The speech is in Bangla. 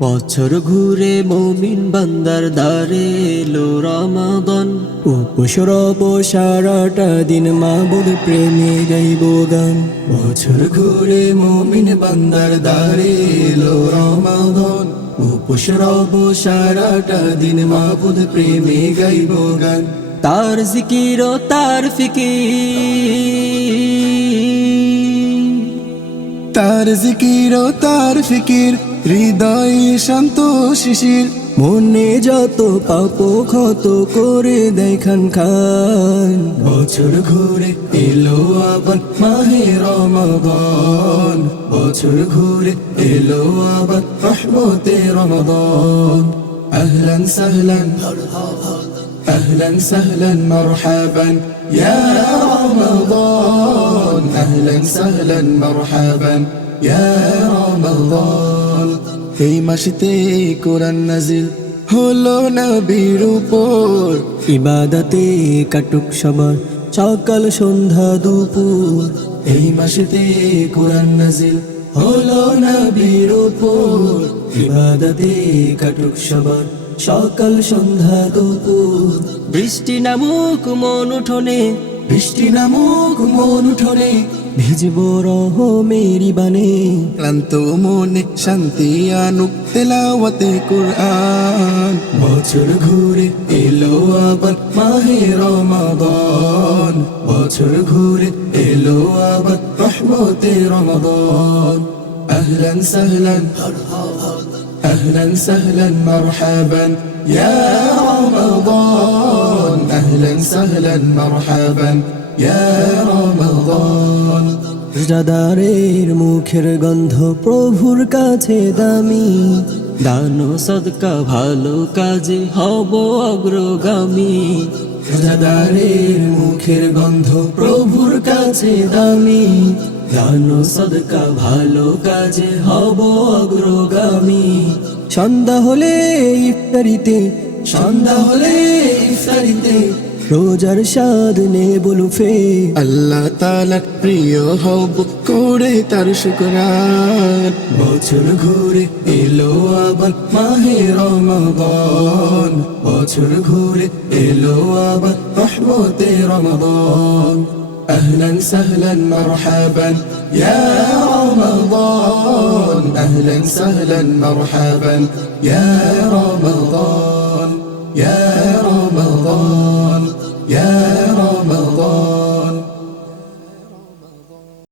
বছর ঘুরে মুমিন বান্দার দ্বারে এলো রমাদান। উপোস রব সারাটা দিন মাবুদ প্রেমে গাইব গান। বছর ঘুরে মুমিন বান্দার দ্বারে এলো রমাদান। উপোস রব সারাটা দিন মাবুদ প্রেমে গাইব গান। তার জিকির ও তার ফিকির, তার জিকির ও তার ফিকির, হৃদয়ে শান্ত শিশির। মনে যত পাপ ক্ষত করে দেখান খান। বছর ঘুরে এলো আবার মাহে রমাদান। বছর ঘুরে এলো আবার রহমতে রমাদান। আহলান সাহলান أهلا سهلا مرحبا يا رمضان. أهلا سهلا مرحبا يا رمضان. এই মাসেতে কোরআন নাজিল হলো নবীর উপর। ইবাদতে কাটুক সবার সকাল সন্ধ্যা দুপুর। এই মাসেতে কোরআন নাজিল হলো নবীর উপর। ইবাদতে কাটুক সবার সকাল সন্ধ্যা দুপুর। বৃষ্টি নামুক মন উঠোনে, বৃষ্টি নামুক মন উঠোনে, ভিজব রহমেরি বানে। ক্লান্ত মনে শান্তি আনুক তেলাওয়াতে কুরআন। বছর ঘুরে এলো আবার মাহে রমাদান। বছর ঘুরে এলো আবার রহমতে রমাদান। আহলান সাহলান أهلا سهلا مرحبا يا رمضان. أهلا سهلا مرحبا يا رمضان. রোজাদারের মুখের গন্ধ প্রভুর কাছে দামি। দান সদকা ভালো কাজে হব অগ্রগামী। রোজাদারের মুখের গন্ধ প্রভুর কাছে দামি। দান সদকা ভালো কাজে হব অগ্রগামী। সন্ধ্যা হলে ইফতারিতে, সন্ধ্যা হলে ইফতারিতে রোজার স্বাদ নেব লুফে। আল্লাহ তাআলা প্রিয় হব করে তার শুকরান। বছর ঘুরে এলো আবার মাহে রমাদান। বছর ঘুরে এলো আবার রহমতে রমাদান। أهلا سهلا مرحبا يا رمضان. أهلا سهلا مرحبا يا رمضان يا